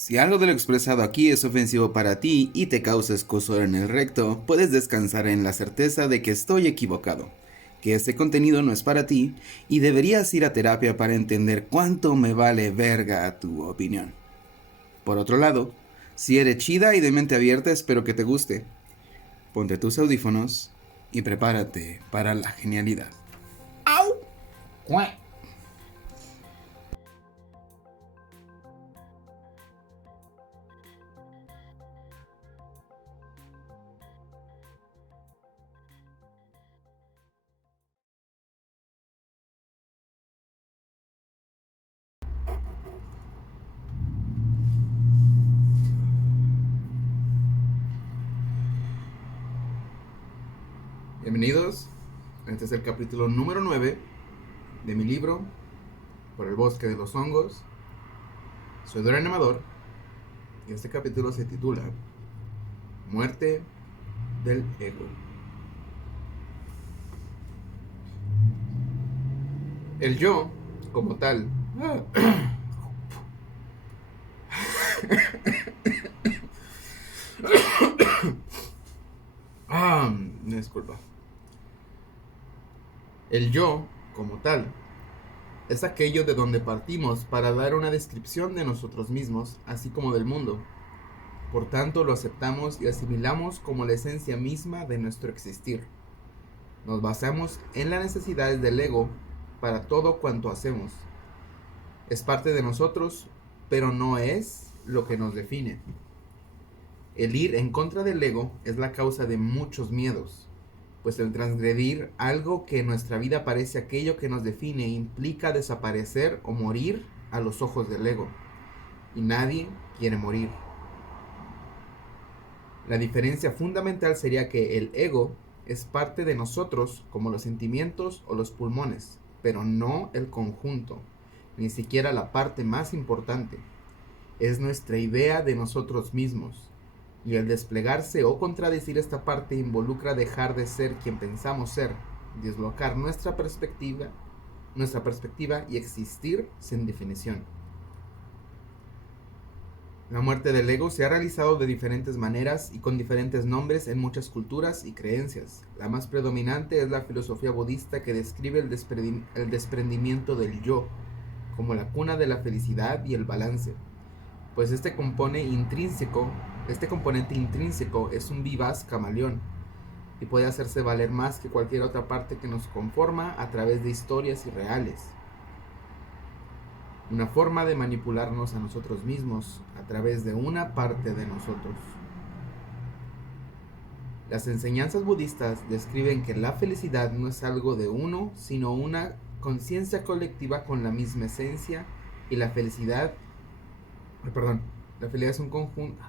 Si algo de lo expresado aquí es ofensivo para ti y te causa escozor en el recto, puedes descansar en la certeza de que estoy equivocado, que este contenido no es para ti y deberías ir a terapia para entender cuánto me vale verga tu opinión. Por otro lado, si eres chida y de mente abierta, espero que te guste. Ponte tus audífonos y prepárate para la genialidad. ¡Au! ¡Cuac! Bienvenidos, este es el capítulo número 9 de mi libro Por el bosque de los hongos. Soy Dorian Amador y este capítulo se titula Muerte del ego. El yo, como tal, disculpa. El yo, como tal, es aquello de donde partimos para dar una descripción de nosotros mismos, así como del mundo. Por tanto, lo aceptamos y asimilamos como la esencia misma de nuestro existir. Nos basamos en las necesidades del ego para todo cuanto hacemos. Es parte de nosotros, pero no es lo que nos define. El ir en contra del ego es la causa de muchos miedos, pues el transgredir algo que en nuestra vida parece aquello que nos define implica desaparecer o morir a los ojos del ego. Y nadie quiere morir. La diferencia fundamental sería que el ego es parte de nosotros como los sentimientos o los pulmones, pero no el conjunto, ni siquiera la parte más importante. Es nuestra idea de nosotros mismos, y el desplegarse o contradecir esta parte involucra dejar de ser quien pensamos ser, deslocar nuestra perspectiva y existir sin definición. La muerte del ego se ha realizado de diferentes maneras y con diferentes nombres en muchas culturas y creencias. La más predominante es la filosofía budista, que describe el desprendimiento del yo como la cuna de la felicidad y el balance, pues este componente intrínseco es un vivaz camaleón y puede hacerse valer más que cualquier otra parte que nos conforma a través de historias irreales. Una forma de manipularnos a nosotros mismos a través de una parte de nosotros. Las enseñanzas budistas describen que la felicidad no es algo de uno, sino una conciencia colectiva con la misma esencia, y la felicidad es un conjunto.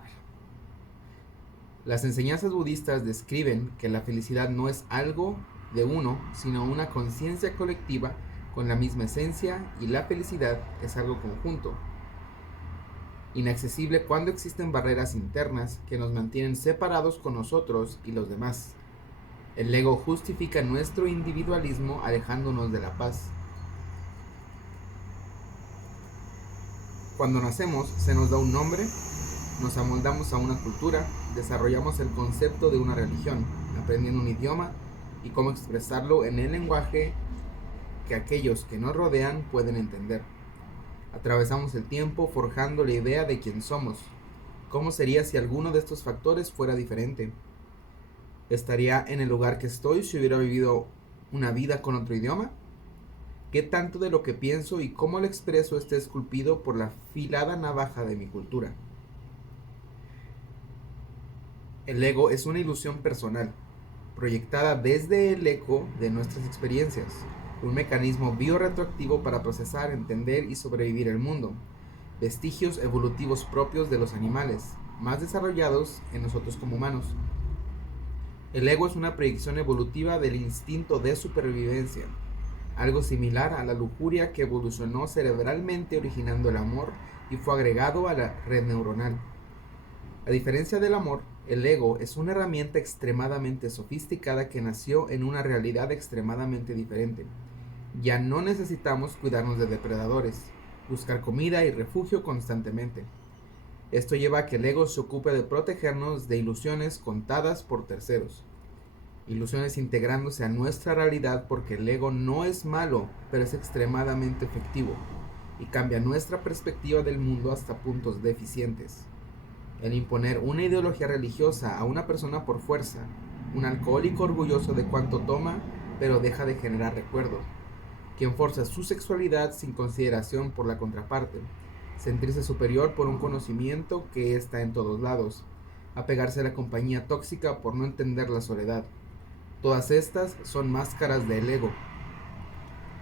Las enseñanzas budistas describen que la felicidad no es algo de uno, sino una conciencia colectiva con la misma esencia, y la felicidad es algo conjunto, inaccesible cuando existen barreras internas que nos mantienen separados con nosotros y los demás. El ego justifica nuestro individualismo alejándonos de la paz. Cuando nacemos, se nos da un nombre, nos amoldamos a una cultura, desarrollamos el concepto de una religión, aprendiendo un idioma y cómo expresarlo en el lenguaje que aquellos que nos rodean pueden entender. Atravesamos el tiempo forjando la idea de quién somos. ¿Cómo sería si alguno de estos factores fuera diferente? ¿Estaría en el lugar que estoy si hubiera vivido una vida con otro idioma? ¿Qué tanto de lo que pienso y cómo lo expreso está esculpido por la afilada navaja de mi cultura? El ego es una ilusión personal, proyectada desde el eco de nuestras experiencias, un mecanismo biorretroactivo para procesar, entender y sobrevivir el mundo, vestigios evolutivos propios de los animales, más desarrollados en nosotros como humanos. El ego es una proyección evolutiva del instinto de supervivencia, algo similar a la lujuria que evolucionó cerebralmente originando el amor y fue agregado a la red neuronal. A diferencia del amor, el ego es una herramienta extremadamente sofisticada que nació en una realidad extremadamente diferente. Ya no necesitamos cuidarnos de depredadores, buscar comida y refugio constantemente. Esto lleva a que el ego se ocupe de protegernos de ilusiones contadas por terceros. Ilusiones integrándose a nuestra realidad porque el ego no es malo, pero es extremadamente efectivo y cambia nuestra perspectiva del mundo hasta puntos deficientes. El imponer una ideología religiosa a una persona por fuerza, un alcohólico orgulloso de cuánto toma, pero deja de generar recuerdos, quien forza su sexualidad sin consideración por la contraparte, sentirse superior por un conocimiento que está en todos lados, apegarse a la compañía tóxica por no entender la soledad. Todas estas son máscaras del ego,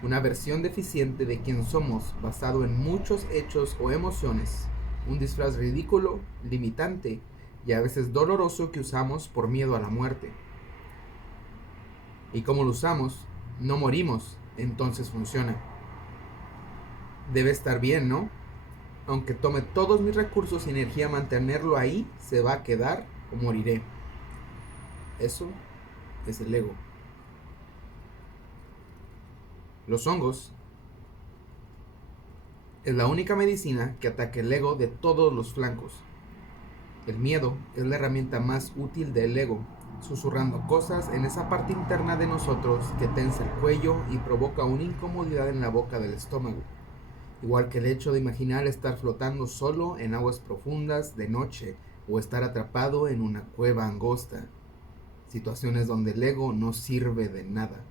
una versión deficiente de quien somos basado en muchos hechos o emociones, un disfraz ridículo, limitante y a veces doloroso que usamos por miedo a la muerte. Y como lo usamos, no morimos, entonces funciona. Debe estar bien, ¿no? Aunque tome todos mis recursos y energía mantenerlo ahí, se va a quedar o moriré. Eso es el ego. Los hongos es la única medicina que ataca el ego de todos los flancos. El miedo es la herramienta más útil del ego, susurrando cosas en esa parte interna de nosotros que tensa el cuello y provoca una incomodidad en la boca del estómago, igual que el hecho de imaginar estar flotando solo en aguas profundas de noche o estar atrapado en una cueva angosta, situaciones donde el ego no sirve de nada.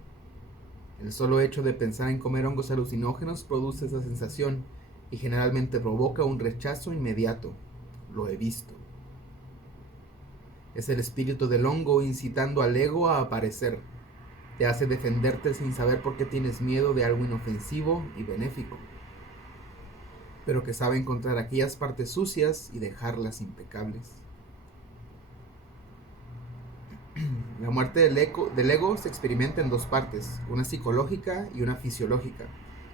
El solo hecho de pensar en comer hongos alucinógenos produce esa sensación y generalmente provoca un rechazo inmediato. Lo he visto. Es el espíritu del hongo incitando al ego a aparecer. Te hace defenderte sin saber por qué tienes miedo de algo inofensivo y benéfico, pero que sabe encontrar aquellas partes sucias y dejarlas impecables. La muerte del ego se experimenta en dos partes, una psicológica y una fisiológica,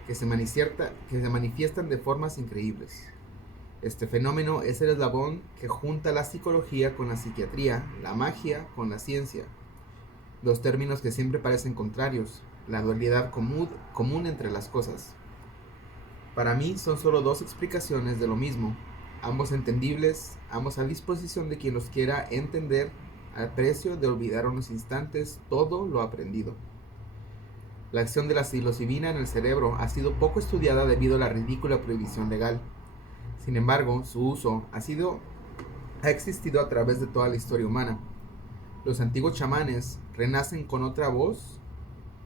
que se manifiestan de formas increíbles. Este fenómeno es el eslabón que junta la psicología con la psiquiatría, la magia con la ciencia. Dos términos que siempre parecen contrarios, la dualidad común entre las cosas. Para mí son solo dos explicaciones de lo mismo, ambos entendibles, ambos a disposición de quien los quiera entender al precio de olvidar unos instantes todo lo aprendido. La acción de la psilocibina en el cerebro ha sido poco estudiada debido a la ridícula prohibición legal. Sin embargo, su uso ha existido a través de toda la historia humana. Los antiguos chamanes renacen con otra voz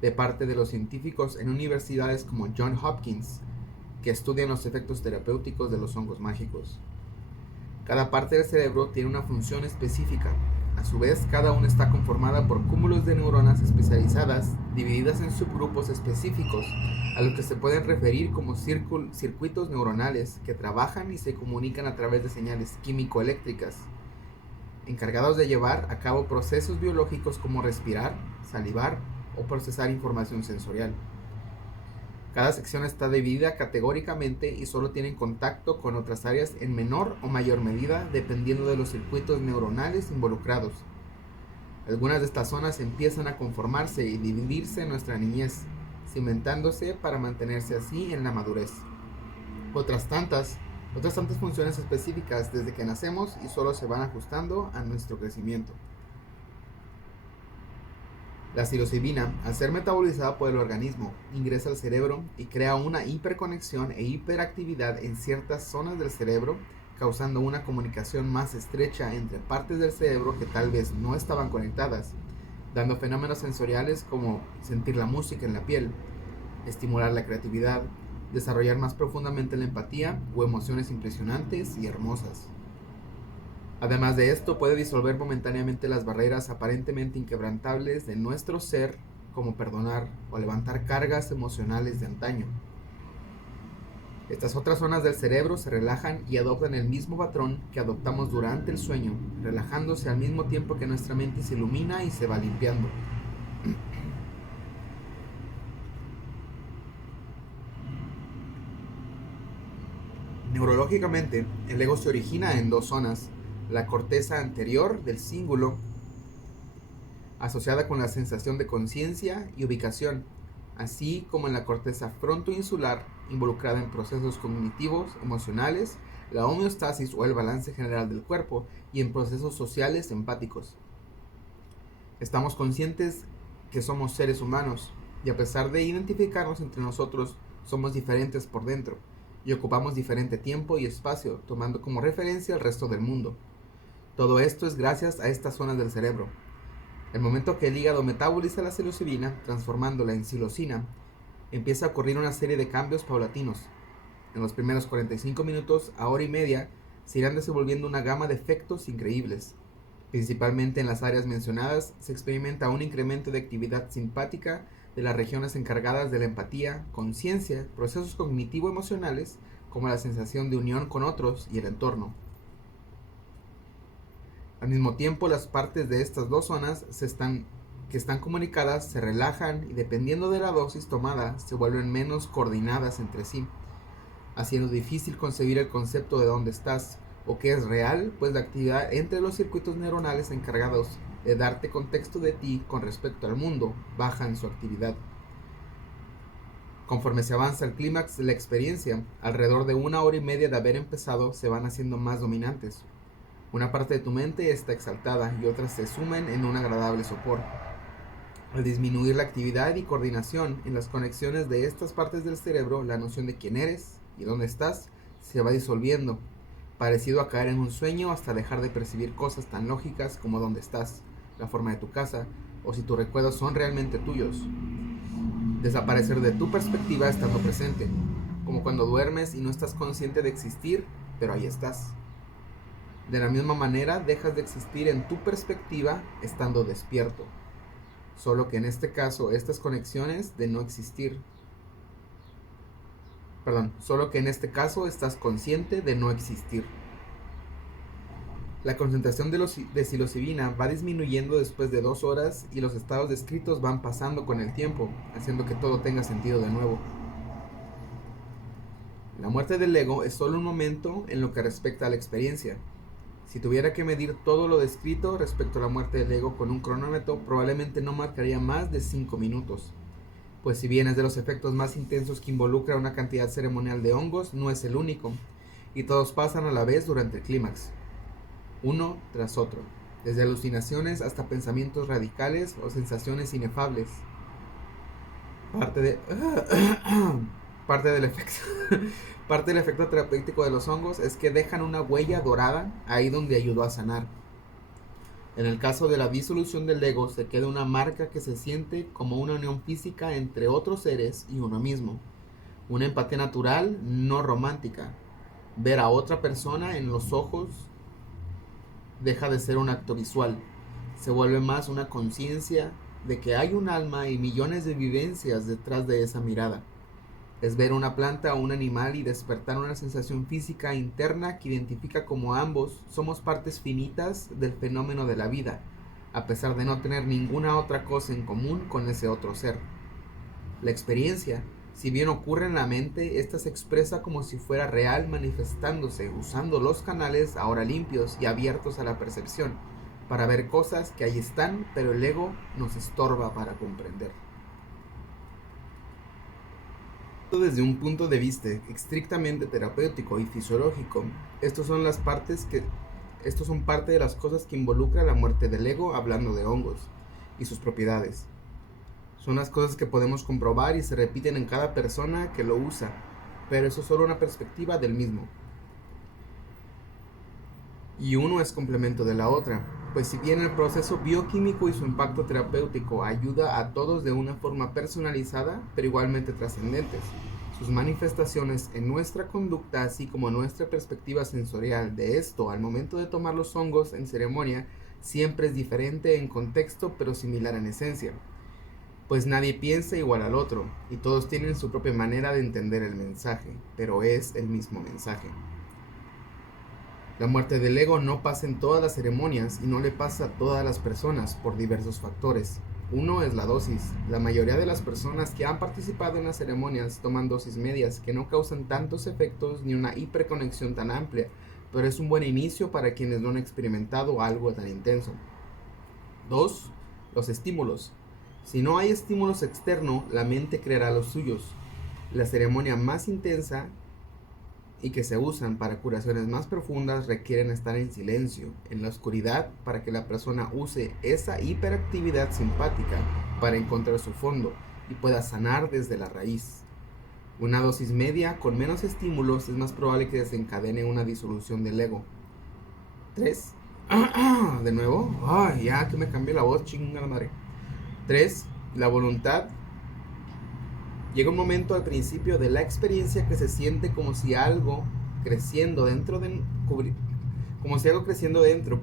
de parte de los científicos en universidades como Johns Hopkins, que estudian los efectos terapéuticos de los hongos mágicos. Cada parte del cerebro tiene una función específica. A su vez, cada una está conformada por cúmulos de neuronas especializadas, divididas en subgrupos específicos, a los que se pueden referir como circuitos neuronales que trabajan y se comunican a través de señales químico-eléctricas, encargados de llevar a cabo procesos biológicos como respirar, salivar o procesar información sensorial. Cada sección está dividida categóricamente y solo tienen contacto con otras áreas en menor o mayor medida dependiendo de los circuitos neuronales involucrados. Algunas de estas zonas empiezan a conformarse y dividirse en nuestra niñez, cimentándose para mantenerse así en la madurez. Otras tantas funciones específicas desde que nacemos y solo se van ajustando a nuestro crecimiento. La psilocibina, al ser metabolizada por el organismo, ingresa al cerebro y crea una hiperconexión e hiperactividad en ciertas zonas del cerebro, causando una comunicación más estrecha entre partes del cerebro que tal vez no estaban conectadas, dando fenómenos sensoriales como sentir la música en la piel, estimular la creatividad, desarrollar más profundamente la empatía o emociones impresionantes y hermosas. Además de esto, puede disolver momentáneamente las barreras aparentemente inquebrantables de nuestro ser, como perdonar o levantar cargas emocionales de antaño. Estas otras zonas del cerebro se relajan y adoptan el mismo patrón que adoptamos durante el sueño, relajándose al mismo tiempo que nuestra mente se ilumina y se va limpiando. Neurológicamente, el ego se origina en dos zonas: la corteza anterior del cíngulo, asociada con la sensación de conciencia y ubicación, así como en la corteza frontoinsular, involucrada en procesos cognitivos, emocionales, la homeostasis o el balance general del cuerpo y en procesos sociales empáticos. Estamos conscientes que somos seres humanos y a pesar de identificarnos entre nosotros, somos diferentes por dentro y ocupamos diferente tiempo y espacio, tomando como referencia el resto del mundo. Todo esto es gracias a estas zonas del cerebro. El momento que el hígado metaboliza la psilocibina, transformándola en psilocina, empieza a ocurrir una serie de cambios paulatinos. En los primeros 45 minutos a hora y media se irán desenvolviendo una gama de efectos increíbles. Principalmente en las áreas mencionadas se experimenta un incremento de actividad simpática de las regiones encargadas de la empatía, conciencia, procesos cognitivo-emocionales, como la sensación de unión con otros y el entorno. Al mismo tiempo, las partes de estas dos zonas que están comunicadas se relajan y dependiendo de la dosis tomada se vuelven menos coordinadas entre sí, haciendo difícil concebir el concepto de dónde estás o qué es real, pues la actividad entre los circuitos neuronales encargados de darte contexto de ti con respecto al mundo baja en su actividad. Conforme se avanza el clímax de la experiencia, alrededor de 1 hora y media de haber empezado se van haciendo más dominantes. Una parte de tu mente está exaltada y otras se sumen en un agradable sopor. Al disminuir la actividad y coordinación en las conexiones de estas partes del cerebro, la noción de quién eres y dónde estás se va disolviendo, parecido a caer en un sueño hasta dejar de percibir cosas tan lógicas como dónde estás, la forma de tu casa, o si tus recuerdos son realmente tuyos. Desaparecer de tu perspectiva estando presente, como cuando duermes y no estás consciente de existir, pero ahí estás. De la misma manera, dejas de existir en tu perspectiva estando despierto, solo que en este caso estas conexiones de no existir. Solo que en este caso estás consciente de no existir. La concentración de psilocibina va disminuyendo después de 2 horas y los estados descritos van pasando con el tiempo, haciendo que todo tenga sentido de nuevo. La muerte del ego es solo un momento en lo que respecta a la experiencia. Si tuviera que medir todo lo descrito respecto a la muerte del ego con un cronómetro, probablemente no marcaría más de 5 minutos. Pues si bien es de los efectos más intensos que involucra una cantidad ceremonial de hongos, no es el único, y todos pasan a la vez durante el clímax, uno tras otro, desde alucinaciones hasta pensamientos radicales o sensaciones inefables. Parte del efecto terapéutico de los hongos es que dejan una huella dorada ahí donde ayudó a sanar. En el caso de la disolución del ego, se queda una marca que se siente como una unión física entre otros seres y uno mismo. Una empatía natural, no romántica. Ver a otra persona en los ojos deja de ser un acto visual. Se vuelve más una conciencia de que hay un alma y millones de vivencias detrás de esa mirada. Es ver una planta o un animal y despertar una sensación física interna que identifica como ambos somos partes finitas del fenómeno de la vida, a pesar de no tener ninguna otra cosa en común con ese otro ser. La experiencia, si bien ocurre en la mente, esta se expresa como si fuera real manifestándose, usando los canales ahora limpios y abiertos a la percepción, para ver cosas que ahí están, pero el ego nos estorba para comprender. Desde un punto de vista estrictamente terapéutico y fisiológico, estos son parte de las cosas que involucra la muerte del ego hablando de hongos y sus propiedades. Son las cosas que podemos comprobar y se repiten en cada persona que lo usa, pero eso es solo una perspectiva del mismo. Y uno es complemento de la otra, pues si bien el proceso bioquímico y su impacto terapéutico ayuda a todos de una forma personalizada, pero igualmente trascendentes, sus manifestaciones en nuestra conducta, así como nuestra perspectiva sensorial de esto al momento de tomar los hongos en ceremonia, siempre es diferente en contexto, pero similar en esencia. Pues nadie piensa igual al otro, y todos tienen su propia manera de entender el mensaje, pero es el mismo mensaje. La muerte del ego no pasa en todas las ceremonias y no le pasa a todas las personas por diversos factores. Uno es la dosis. La mayoría de las personas que han participado en las ceremonias toman dosis medias que no causan tantos efectos ni una hiperconexión tan amplia, pero es un buen inicio para quienes no han experimentado algo tan intenso. 2. Los estímulos. Si no hay estímulos externos, la mente creará los suyos. La ceremonia más intensa y que se usan para curaciones más profundas requieren estar en silencio, en la oscuridad, para que la persona use esa hiperactividad simpática para encontrar su fondo y pueda sanar desde la raíz. Una dosis media con menos estímulos es más probable que desencadene una disolución del ego. 3. De nuevo. Ay, ya que me cambió la voz, chingada madre. 3. La voluntad. Llega un momento al principio de la experiencia que se siente como si algo creciendo dentro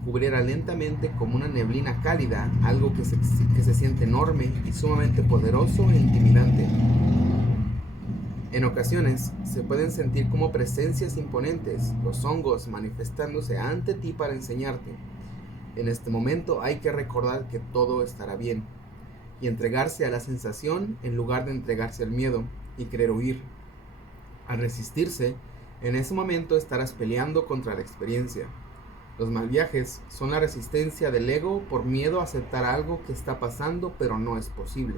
cubriera lentamente como una neblina cálida, algo que se siente enorme y sumamente poderoso e intimidante. En ocasiones se pueden sentir como presencias imponentes, los hongos manifestándose ante ti para enseñarte. En este momento hay que recordar que todo estará bien y entregarse a la sensación en lugar de entregarse al miedo y querer huir. Al resistirse, en ese momento estarás peleando contra la experiencia. Los mal viajes son la resistencia del ego por miedo a aceptar algo que está pasando pero no es posible.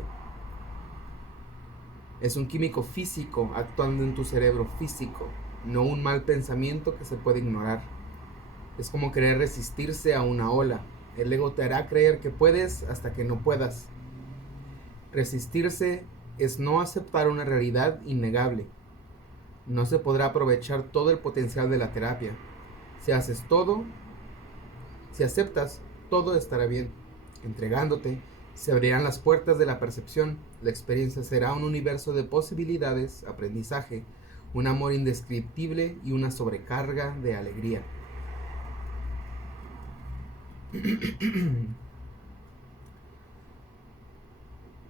Es un químico físico actuando en tu cerebro físico, no un mal pensamiento que se puede ignorar. Es como querer resistirse a una ola. El ego te hará creer que puedes hasta que no puedas. Resistirse es no aceptar una realidad innegable. No se podrá aprovechar todo el potencial de la terapia. Si aceptas, todo estará bien. Entregándote, se abrirán las puertas de la percepción. La experiencia será un universo de posibilidades, aprendizaje, un amor indescriptible y una sobrecarga de alegría.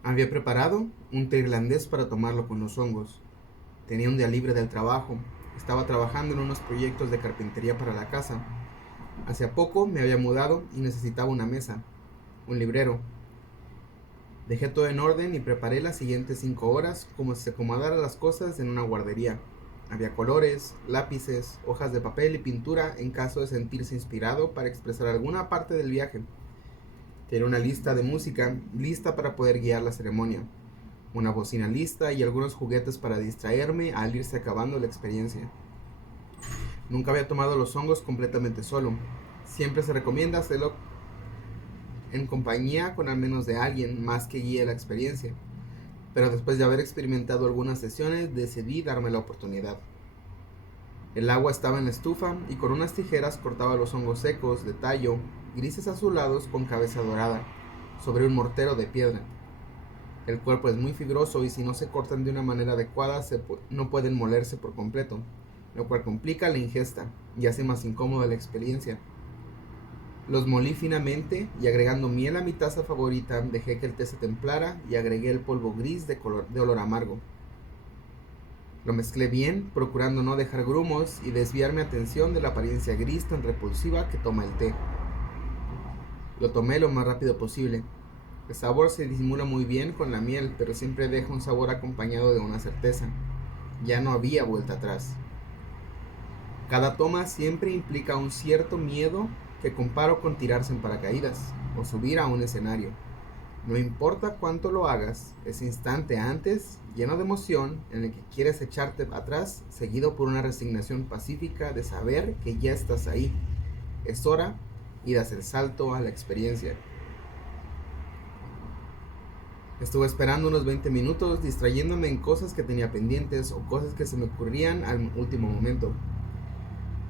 Había preparado un té irlandés para tomarlo con los hongos. Tenía un día libre del trabajo. Estaba trabajando en unos proyectos de carpintería para la casa. Hacía poco me había mudado y necesitaba una mesa, un librero. Dejé todo en orden y preparé las siguientes 5 horas como si se acomodaran las cosas en una guardería. Había colores, lápices, hojas de papel y pintura en caso de sentirse inspirado para expresar alguna parte del viaje. Tenía una lista de música lista para poder guiar la ceremonia, una bocina lista y algunos juguetes para distraerme al irse acabando la experiencia. Nunca había tomado los hongos completamente solo. Siempre se recomienda hacerlo en compañía con al menos de alguien más que guíe la experiencia. Pero después de haber experimentado algunas sesiones, decidí darme la oportunidad. El agua estaba en la estufa y con unas tijeras cortaba los hongos secos de tallo, grises azulados con cabeza dorada, sobre un mortero de piedra. El cuerpo es muy fibroso y si no se cortan de una manera adecuada no pueden molerse por completo, lo cual complica la ingesta y hace más incómoda la experiencia. Los molí finamente y agregando miel a mi taza favorita dejé que el té se templara y agregué el polvo gris de olor amargo. Lo mezclé bien, procurando no dejar grumos y desviar mi atención de la apariencia gris tan repulsiva que toma el té. Lo tomé lo más rápido posible. El sabor se disimula muy bien con la miel, pero siempre deja un sabor acompañado de una certeza. Ya no había vuelta atrás. Cada toma siempre implica un cierto miedo que comparo con tirarse en paracaídas o subir a un escenario. No importa cuánto lo hagas, ese instante antes, lleno de emoción, en el que quieres echarte atrás, seguido por una resignación pacífica de saber que ya estás ahí. Es hora y das el salto a la experiencia. Estuve esperando unos 20 minutos, distrayéndome en cosas que tenía pendientes o cosas que se me ocurrían al último momento.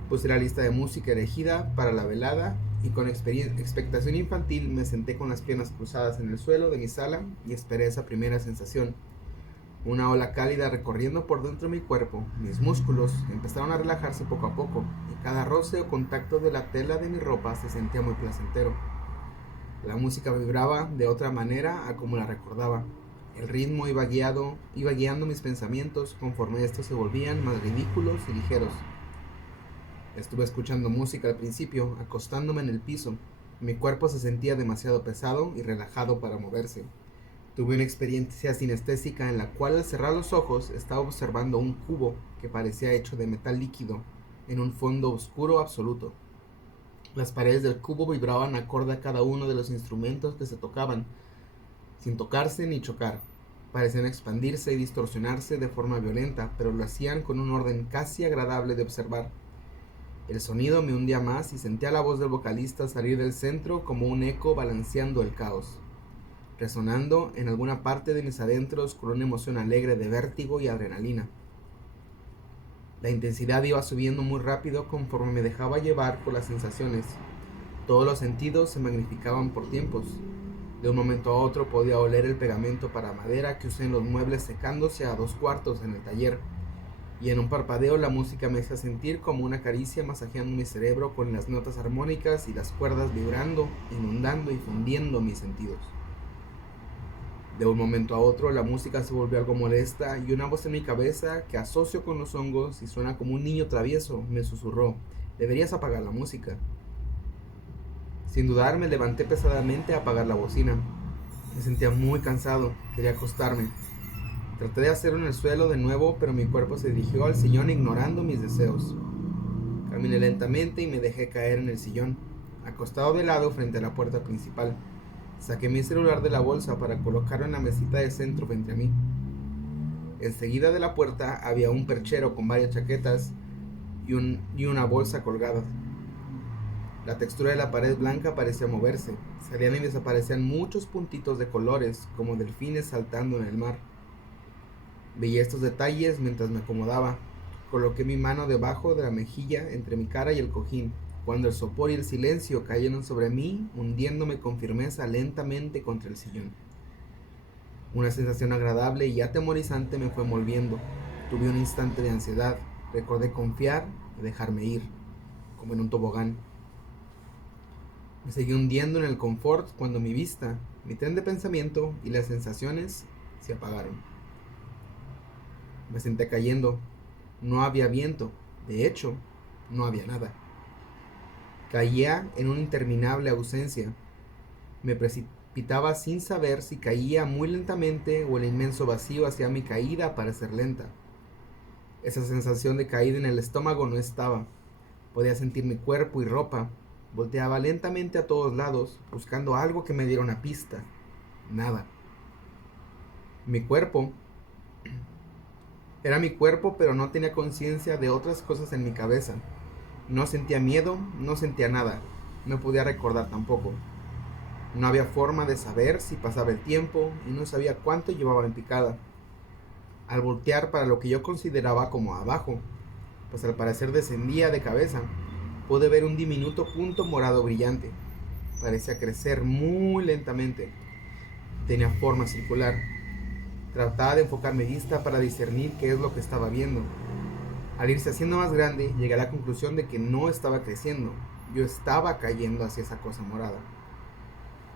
Puse la lista de música elegida para la velada y con expectación infantil me senté con las piernas cruzadas en el suelo de mi sala y esperé esa primera sensación. Una ola cálida recorriendo por dentro de mi cuerpo, mis músculos empezaron a relajarse poco a poco y cada roce o contacto de la tela de mi ropa se sentía muy placentero. La música vibraba de otra manera a como la recordaba. El ritmo iba guiando mis pensamientos conforme estos se volvían más ridículos y ligeros. Estuve escuchando música al principio, acostándome en el piso. Mi cuerpo se sentía demasiado pesado y relajado para moverse. Tuve una experiencia sinestésica en la cual al cerrar los ojos estaba observando un cubo que parecía hecho de metal líquido en un fondo oscuro absoluto. Las paredes del cubo vibraban acorde a cada uno de los instrumentos que se tocaban, sin tocarse ni chocar. Parecían expandirse y distorsionarse de forma violenta, pero lo hacían con un orden casi agradable de observar. El sonido me hundía más y sentía la voz del vocalista salir del centro como un eco balanceando el caos, resonando en alguna parte de mis adentros con una emoción alegre de vértigo y adrenalina. La intensidad iba subiendo muy rápido conforme me dejaba llevar por las sensaciones. Todos los sentidos se magnificaban por tiempos. De un momento a otro podía oler el pegamento para madera que usé en los muebles secándose a 2/4 en el taller, y en un parpadeo la música me hacía sentir como una caricia masajeando mi cerebro con las notas armónicas y las cuerdas vibrando, inundando y fundiendo mis sentidos. De un momento a otro la música se volvió algo molesta y una voz en mi cabeza, que asocio con los hongos y suena como un niño travieso, me susurró: deberías apagar la música. Sin dudar me levanté pesadamente a apagar la bocina. Me sentía muy cansado, quería acostarme. Traté de hacerlo en el suelo de nuevo, pero mi cuerpo se dirigió al sillón ignorando mis deseos. Caminé lentamente y me dejé caer en el sillón, acostado de lado frente a la puerta principal. Saqué mi celular de la bolsa para colocarlo en la mesita de centro frente a mí. Enseguida de la puerta había un perchero con varias chaquetas y una bolsa colgada. La textura de la pared blanca parecía moverse. Salían y desaparecían muchos puntitos de colores, como delfines saltando en el mar. Veía estos detalles mientras me acomodaba. Coloqué mi mano debajo de la mejilla entre mi cara y el cojín, cuando el sopor y el silencio cayeron sobre mí, hundiéndome con firmeza lentamente contra el sillón. Una sensación agradable y atemorizante me fue envolviendo. Tuve un instante de ansiedad. Recordé confiar y dejarme ir, como en un tobogán. Me seguí hundiendo en el confort cuando mi vista, mi tren de pensamiento y las sensaciones se apagaron. Me senté cayendo. No había viento. De hecho, no había nada. Caía en una interminable ausencia. Me precipitaba sin saber si caía muy lentamente o el inmenso vacío hacía mi caída parecer lenta. Esa sensación de caída en el estómago no estaba. Podía sentir mi cuerpo y ropa. Volteaba lentamente a todos lados, buscando algo que me diera una pista. Nada. Mi cuerpo era mi cuerpo, pero no tenía conciencia de otras cosas en mi cabeza. No sentía miedo, no sentía nada. No podía recordar tampoco. No había forma de saber si pasaba el tiempo y no sabía cuánto llevaba en picada. Al voltear para lo que yo consideraba como abajo, pues al parecer descendía de cabeza, pude ver un diminuto punto morado brillante. Parecía crecer muy lentamente. Tenía forma circular. Trataba de enfocar mi vista para discernir qué es lo que estaba viendo. Al irse haciendo más grande, llegué a la conclusión de que no estaba creciendo. Yo estaba cayendo hacia esa cosa morada.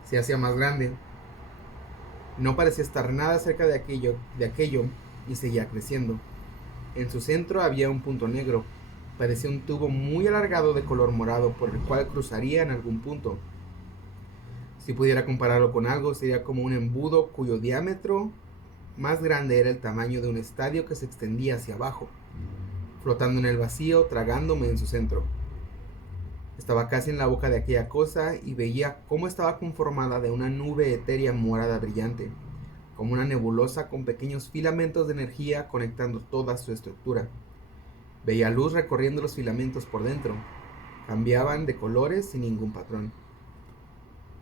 Se hacía más grande. No parecía estar nada cerca de aquello y seguía creciendo. En su centro había un punto negro. Parecía un tubo muy alargado de color morado por el cual cruzaría en algún punto. Si pudiera compararlo con algo, sería como un embudo cuyo diámetro más grande era el tamaño de un estadio que se extendía hacia abajo, flotando en el vacío, tragándome en su centro. Estaba casi en la boca de aquella cosa y veía cómo estaba conformada de una nube etérea morada brillante, como una nebulosa con pequeños filamentos de energía conectando toda su estructura. Veía luz recorriendo los filamentos por dentro. Cambiaban de colores sin ningún patrón.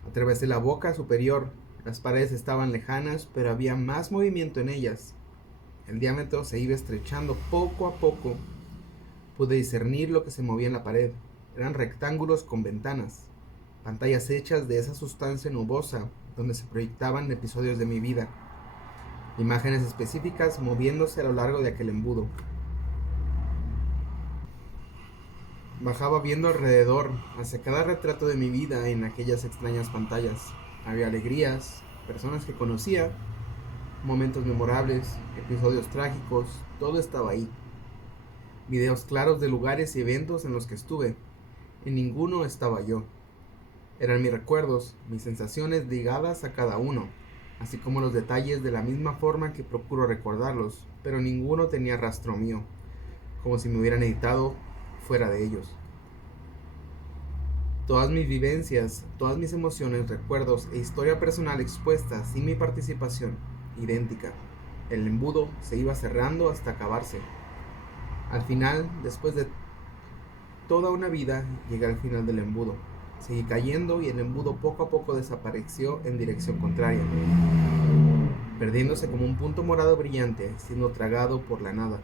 Atravesé la boca superior. Las paredes estaban lejanas, pero había más movimiento en ellas. El diámetro se iba estrechando poco a poco. Pude discernir lo que se movía en la pared. Eran rectángulos con ventanas, pantallas hechas de esa sustancia nubosa donde se proyectaban episodios de mi vida, imágenes específicas moviéndose a lo largo de aquel embudo. Bajaba viendo alrededor, hacia cada retrato de mi vida en aquellas extrañas pantallas. Había alegrías, personas que conocía, momentos memorables, episodios trágicos, todo estaba ahí. Videos claros de lugares y eventos en los que estuve. En ninguno estaba yo. Eran mis recuerdos, mis sensaciones ligadas a cada uno, así como los detalles de la misma forma que procuro recordarlos, pero ninguno tenía rastro mío, como si me hubieran editado fuera de ellos. Todas mis vivencias, todas mis emociones, recuerdos e historia personal expuesta sin mi participación. idéntica. El embudo se iba cerrando hasta acabarse. Al final, después de toda una vida, llegué al final del embudo. Seguí cayendo y el embudo poco a poco desapareció en dirección contraria, perdiéndose como un punto morado brillante, siendo tragado por la nada.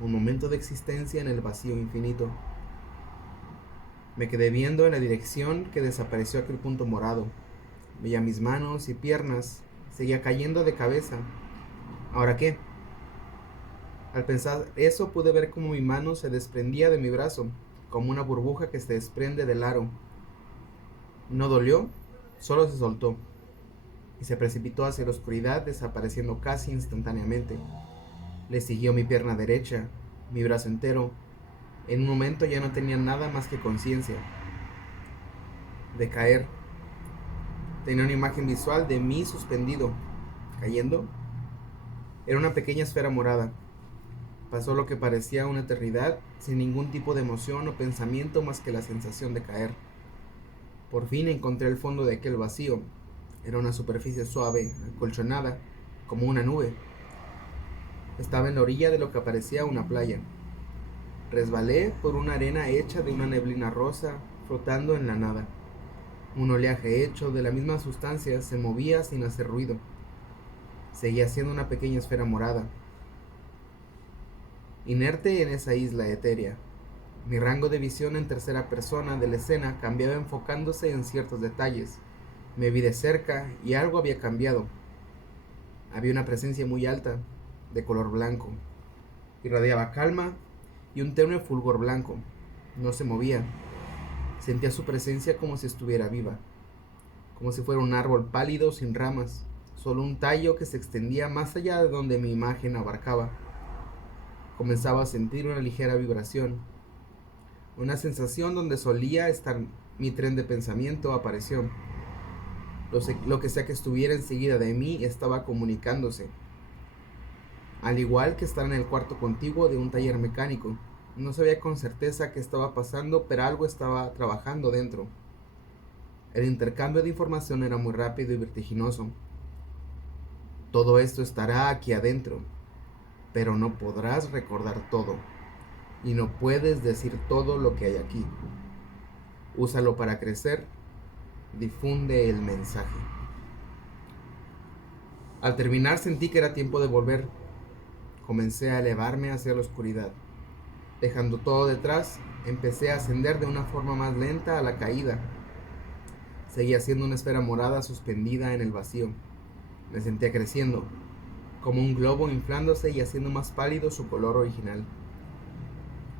Un momento de existencia en el vacío infinito. Me quedé viendo en la dirección que desapareció aquel punto morado. Veía mis manos y piernas. Seguía cayendo de cabeza. ¿Ahora qué? Al pensar eso pude ver cómo mi mano se desprendía de mi brazo, como una burbuja que se desprende del aro. No dolió, solo se soltó, y se precipitó hacia la oscuridad, desapareciendo casi instantáneamente. Le siguió mi pierna derecha, mi brazo entero. En un momento ya no tenía nada más que conciencia de caer. Tenía una imagen visual de mí suspendido, cayendo. Era una pequeña esfera morada. Pasó lo que parecía una eternidad, sin ningún tipo de emoción o pensamiento más que la sensación de caer. Por fin encontré el fondo de aquel vacío. Era una superficie suave, acolchonada, como una nube. Estaba en la orilla de lo que parecía una playa. Resbalé por una arena hecha de una neblina rosa, flotando en la nada. Un oleaje hecho de la misma sustancia se movía sin hacer ruido. Seguía siendo una pequeña esfera morada, inerte en esa isla etérea. Mi rango de visión en tercera persona de la escena cambiaba enfocándose en ciertos detalles. Me vi de cerca y algo había cambiado. Había una presencia muy alta, de color blanco. Irradiaba calma y un tenue fulgor blanco. No se movía. Sentía su presencia como si estuviera viva, como si fuera un árbol pálido sin ramas, solo un tallo que se extendía más allá de donde mi imagen abarcaba. Comenzaba a sentir una ligera vibración. Una sensación donde solía estar mi tren de pensamiento apareció. Lo que sea que estuviera enseguida de mí estaba comunicándose. Al igual que estar en el cuarto contiguo de un taller mecánico. No sabía con certeza qué estaba pasando, pero algo estaba trabajando dentro. El intercambio de información era muy rápido y vertiginoso. Todo esto estará aquí adentro, pero no podrás recordar todo. Y no puedes decir todo lo que hay aquí. Úsalo para crecer. Difunde el mensaje. Al terminar sentí que era tiempo de volver. Comencé a elevarme hacia la oscuridad. Dejando todo detrás, empecé a ascender de una forma más lenta a la caída. Seguía siendo una esfera morada suspendida en el vacío. Me sentía creciendo, como un globo inflándose y haciendo más pálido su color original.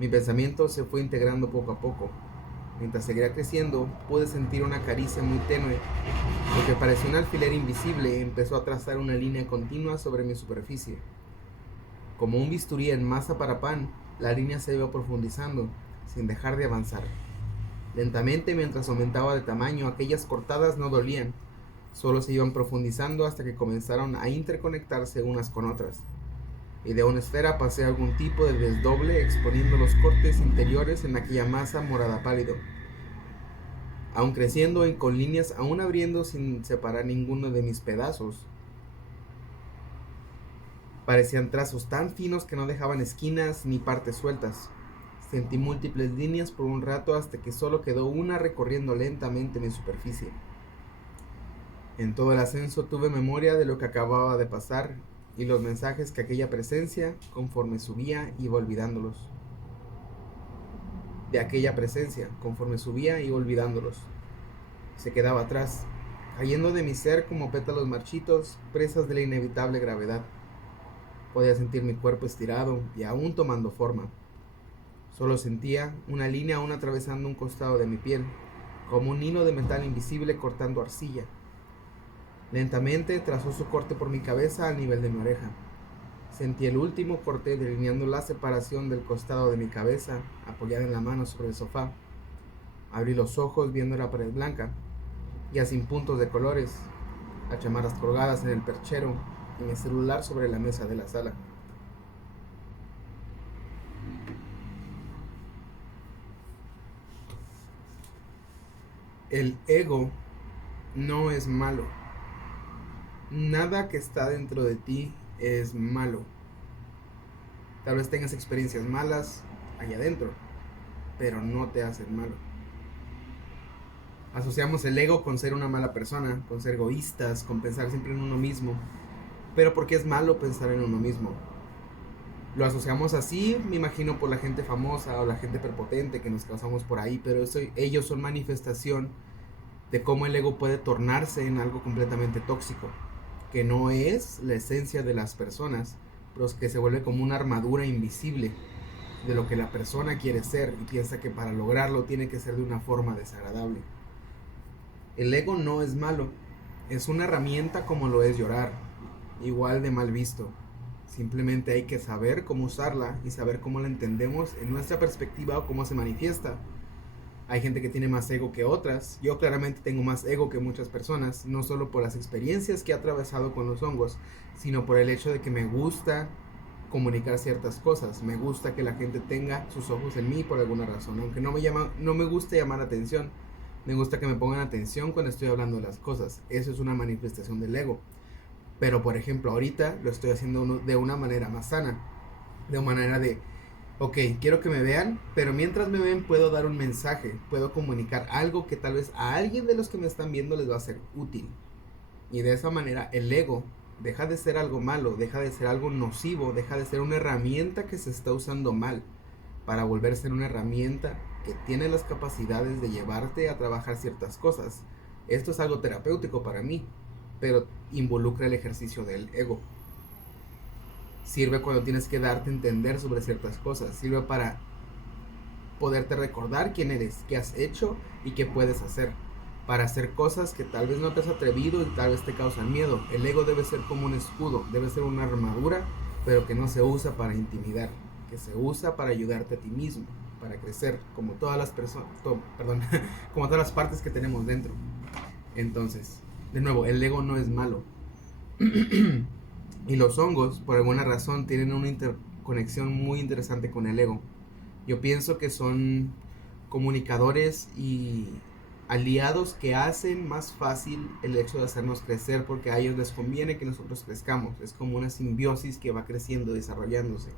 Mi pensamiento se fue integrando poco a poco. Mientras seguía creciendo, pude sentir una caricia muy tenue. Lo que parecía un alfiler invisible empezó a trazar una línea continua sobre mi superficie. Como un bisturí en masa para pan, la línea se iba profundizando, sin dejar de avanzar. Lentamente, mientras aumentaba de tamaño, aquellas cortadas no dolían, solo se iban profundizando hasta que comenzaron a interconectarse unas con otras. Y de una esfera pasé a algún tipo de desdoble exponiendo los cortes interiores en aquella masa morada pálido. Aún creciendo y con líneas aún abriendo sin separar ninguno de mis pedazos. Parecían trazos tan finos que no dejaban esquinas ni partes sueltas. Sentí múltiples líneas por un rato hasta que solo quedó una recorriendo lentamente mi superficie. En todo el ascenso tuve memoria de lo que acababa de pasar y los mensajes que aquella presencia, conforme subía, iba olvidándolos. De aquella presencia, conforme subía, iba olvidándolos. Se quedaba atrás, cayendo de mi ser como pétalos marchitos, presas de la inevitable gravedad. Podía sentir mi cuerpo estirado y aún tomando forma. Solo sentía una línea aún atravesando un costado de mi piel, como un hilo de metal invisible cortando arcilla. Lentamente trazó su corte por mi cabeza al nivel de mi oreja. Sentí el último corte delineando la separación del costado de mi cabeza, apoyada en la mano sobre el sofá. Abrí los ojos viendo la pared blanca, ya sin puntos de colores, las chamarras colgadas en el perchero y mi celular sobre la mesa de la sala. El ego no es malo. nada que está dentro de ti es malo. Tal vez tengas experiencias malas allá adentro, pero no te hacen malo. Asociamos el ego con ser una mala persona, con ser egoístas, con pensar siempre en uno mismo. Pero ¿por qué es malo pensar en uno mismo? Lo asociamos así, me imagino, por la gente famosa o la gente prepotente que nos causamos por ahí, pero ellos son manifestación de cómo el ego puede tornarse en algo completamente tóxico, que no es la esencia de las personas, pero es que se vuelve como una armadura invisible de lo que la persona quiere ser y piensa que para lograrlo tiene que ser de una forma desagradable. El ego no es malo, es una herramienta como lo es llorar, igual de mal visto. Simplemente hay que saber cómo usarla y saber cómo la entendemos en nuestra perspectiva o cómo se manifiesta. Hay gente que tiene más ego que otras. Yo claramente tengo más ego que muchas personas, no solo por las experiencias que he atravesado con los hongos, sino por el hecho de que me gusta comunicar ciertas cosas. Me gusta que la gente tenga sus ojos en mí por alguna razón, aunque no me guste llamar atención. Me gusta que me pongan atención cuando estoy hablando de las cosas. Eso es una manifestación del ego. Pero por ejemplo, ahorita lo estoy haciendo de una manera más sana. De una manera de, ok, quiero que me vean, pero mientras me ven puedo dar un mensaje. Puedo comunicar algo que tal vez a alguien de los que me están viendo les va a ser útil. Y de esa manera el ego deja de ser algo malo, deja de ser algo nocivo, deja de ser una herramienta que se está usando mal, para volver a ser una herramienta que tiene las capacidades de llevarte a trabajar ciertas cosas. Esto es algo terapéutico para mí, pero involucra el ejercicio del ego. Sirve cuando tienes que darte a entender sobre ciertas cosas. Sirve para poderte recordar quién eres, qué has hecho y qué puedes hacer. Para hacer cosas que tal vez no te has atrevido y tal vez te causan miedo. El ego debe ser como un escudo, debe ser una armadura, pero que no se usa para intimidar, que se usa para ayudarte a ti mismo, para crecer, como todas las personas, como todas las partes que tenemos dentro. Entonces, de nuevo, el ego no es malo. Y los hongos, por alguna razón, tienen una interconexión muy interesante con el ego. Yo pienso que son comunicadores y aliados que hacen más fácil el hecho de hacernos crecer, porque a ellos les conviene que nosotros crezcamos. Es como una simbiosis que va creciendo, desarrollándose.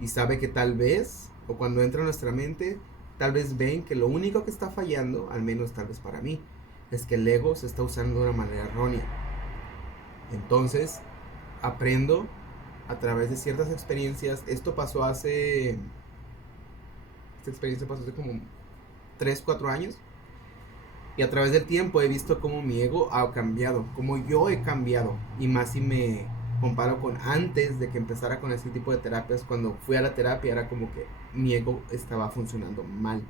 Y sabe que tal vez, o cuando entra en nuestra mente, tal vez ven que lo único que está fallando, al menos tal vez para mí, es que el ego se está usando de una manera errónea. Entonces, aprendo a través de ciertas experiencias. Esta experiencia pasó hace como 3, 4 años. Y a través del tiempo he visto cómo mi ego ha cambiado, cómo yo he cambiado. Y más si me comparo con antes de que empezara con este tipo de terapias. Cuando fui a la terapia era como que mi ego estaba funcionando mal.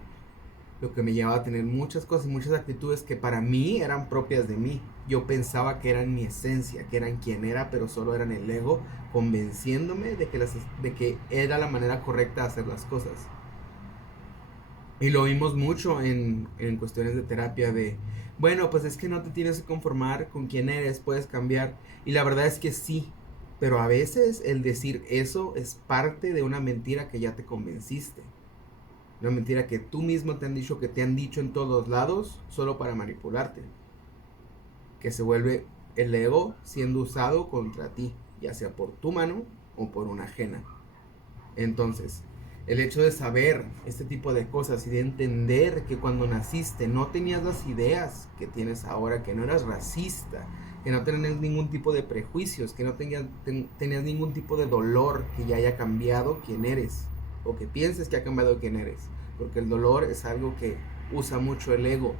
Lo que me llevaba a tener muchas cosas, muchas actitudes que para mí eran propias de mí. Yo pensaba que eran mi esencia, que eran quien era, pero solo eran el ego convenciéndome de que era la manera correcta de hacer las cosas. Y lo vimos mucho en cuestiones de terapia de, bueno, pues es que no te tienes que conformar con quién eres, puedes cambiar. Y la verdad es que sí, pero a veces el decir eso es parte de una mentira que ya te convenciste. Una mentira que tú mismo te han dicho, que te han dicho en todos lados, solo para manipularte. Que se vuelve el ego siendo usado contra ti, ya sea por tu mano o por una ajena. Entonces, el hecho de saber este tipo de cosas y de entender que cuando naciste no tenías las ideas que tienes ahora, que no eras racista, que no tenías ningún tipo de prejuicios, que no tenías ningún tipo de dolor que ya haya cambiado quién eres, o que pienses que ha cambiado quién eres, porque el dolor es algo que usa mucho el ego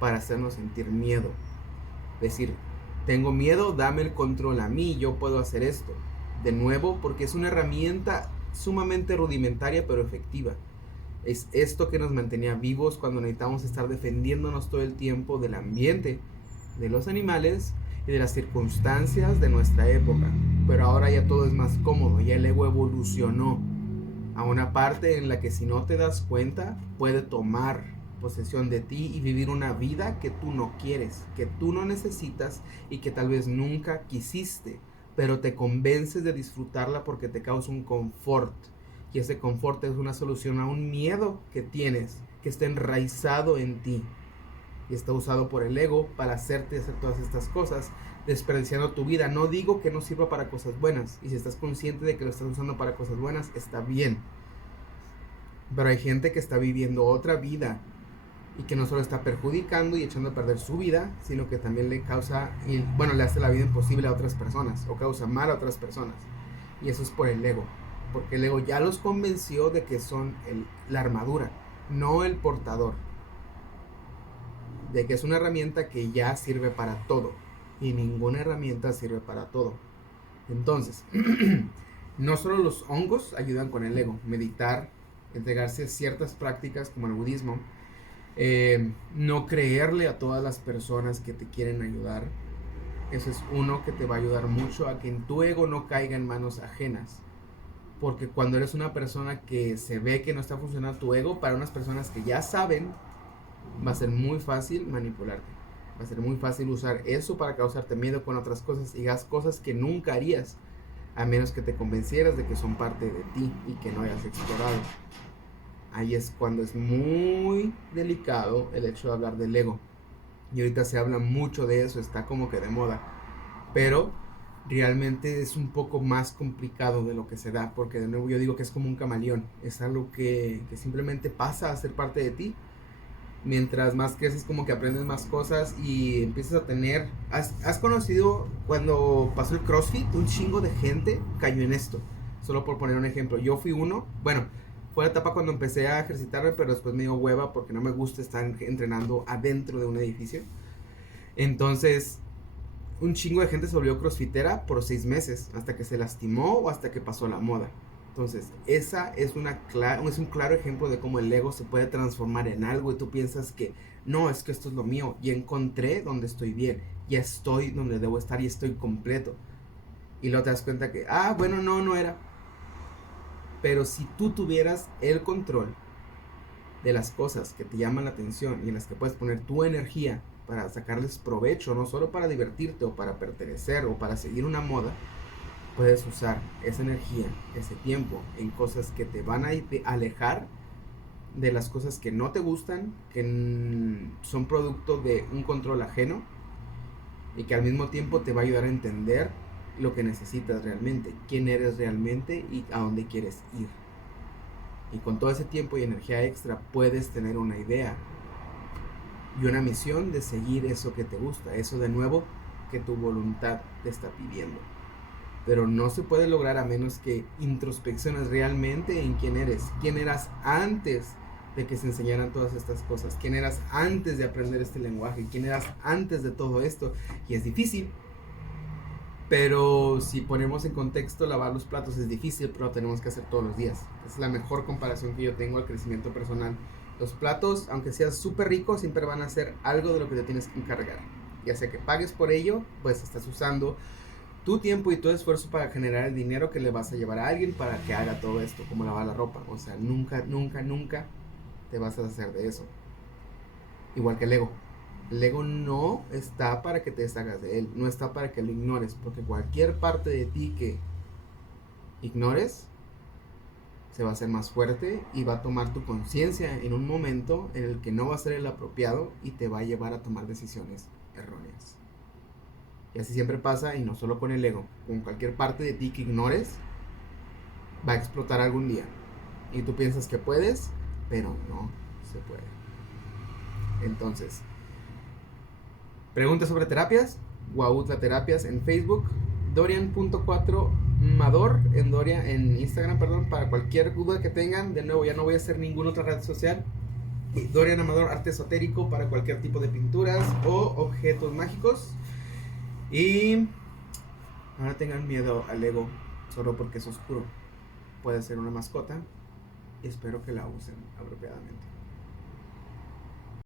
para hacernos sentir miedo. Decir, tengo miedo, dame el control a mí, yo puedo hacer esto. De nuevo, porque es una herramienta sumamente rudimentaria pero efectiva. Es esto que nos mantenía vivos cuando necesitábamos estar defendiéndonos todo el tiempo del ambiente, de los animales y de las circunstancias de nuestra época. Pero ahora ya todo es más cómodo, ya el ego evolucionó a una parte en la que si no te das cuenta puede tomar posesión de ti y vivir una vida que tú no quieres, que tú no necesitas y que tal vez nunca quisiste, pero te convences de disfrutarla porque te causa un confort. Y ese confort es una solución a un miedo que tienes, que está enraizado en ti. y está usado por el ego para hacerte hacer todas estas cosas, desperdiciando tu vida. No digo que no sirva para cosas buenas, y si estás consciente de que lo estás usando para cosas buenas, está bien. Pero hay gente que está viviendo otra vida y que no solo está perjudicando y echando a perder su vida, sino que también le causa, le hace la vida imposible a otras personas o causa mal a otras personas. Y eso es por el ego, porque el ego ya los convenció de que son la armadura, no el portador, de que es una herramienta que ya sirve para todo, y ninguna herramienta sirve para todo. Entonces, no solo los hongos ayudan con el ego, meditar, entregarse a ciertas prácticas como el budismo, no creerle a todas las personas que te quieren ayudar. Eso es uno que te va a ayudar mucho a que en tu ego no caiga en manos ajenas. Porque cuando eres una persona que se ve que no está funcionando tu ego, para unas personas que ya saben, va a ser muy fácil manipularte. Va a ser muy fácil usar eso para causarte miedo con otras cosas y hagas cosas que nunca harías, a menos que te convencieras de que son parte de ti y que no hayas explorado. Ahí es cuando es muy delicado el hecho de hablar del ego. Y ahorita se habla mucho de eso, está como que de moda. Pero realmente es un poco más complicado de lo que se da, porque de nuevo yo digo que es como un camaleón. Es algo que simplemente pasa a ser parte de ti. Mientras más creces, como que aprendes más cosas y empiezas a tener... ¿Has conocido cuando pasó el CrossFit? Un chingo de gente cayó en esto. Solo por poner un ejemplo. Yo fui uno. Bueno, fue la etapa cuando empecé a ejercitarme, pero después me dio hueva porque no me gusta estar entrenando adentro de un edificio. Entonces, un chingo de gente se volvió crossfitera por 6 meses, hasta que se lastimó o hasta que pasó la moda. Entonces, esa es un claro ejemplo de cómo el ego se puede transformar en algo y tú piensas que no, es que esto es lo mío, ya encontré donde estoy bien, ya estoy donde debo estar y estoy completo. Y luego te das cuenta que, bueno, no era. Pero si tú tuvieras el control de las cosas que te llaman la atención y en las que puedes poner tu energía para sacarles provecho, no solo para divertirte o para pertenecer o para seguir una moda, puedes usar esa energía, ese tiempo en cosas que te van a alejar de las cosas que no te gustan, que son producto de un control ajeno y que al mismo tiempo te va a ayudar a entender lo que necesitas realmente, quién eres realmente y a dónde quieres ir. Y con todo ese tiempo y energía extra puedes tener una idea y una misión de seguir eso que te gusta, eso de nuevo que tu voluntad te está pidiendo. Pero no se puede lograr a menos que introspecciones realmente en quién eres, quién eras antes de que se enseñaran todas estas cosas, quién eras antes de aprender este lenguaje, quién eras antes de todo esto. Y es difícil, pero si ponemos en contexto, lavar los platos es difícil, pero lo tenemos que hacer todos los días. Es la mejor comparación que yo tengo al crecimiento personal. Los platos, aunque seas súper rico, siempre van a ser algo de lo que te tienes que encargar. Ya sea que pagues por ello, pues estás usando tu tiempo y tu esfuerzo para generar el dinero que le vas a llevar a alguien para que haga todo esto, como lavar la ropa. O sea, nunca te vas a hacer de eso. Igual que el ego. El ego no está para que te deshagas de él, no está para que lo ignores, porque cualquier parte de ti que ignores se va a hacer más fuerte y va a tomar tu conciencia en un momento en el que no va a ser el apropiado y te va a llevar a tomar decisiones erróneas. Y así siempre pasa, y no solo con el ego, con cualquier parte de ti que ignores, va a explotar algún día. Y tú piensas que puedes, pero no se puede. Entonces, preguntas sobre terapias, Huautla Terapias en Facebook, Dorian.4Mador en Instagram, para cualquier duda que tengan. De nuevo, ya no voy a hacer ninguna otra red social. Dorian Amador Arte Esotérico para cualquier tipo de pinturas o objetos mágicos. Y no le tengan miedo al ego solo porque es oscuro. Puede ser una mascota y espero que la usen apropiadamente.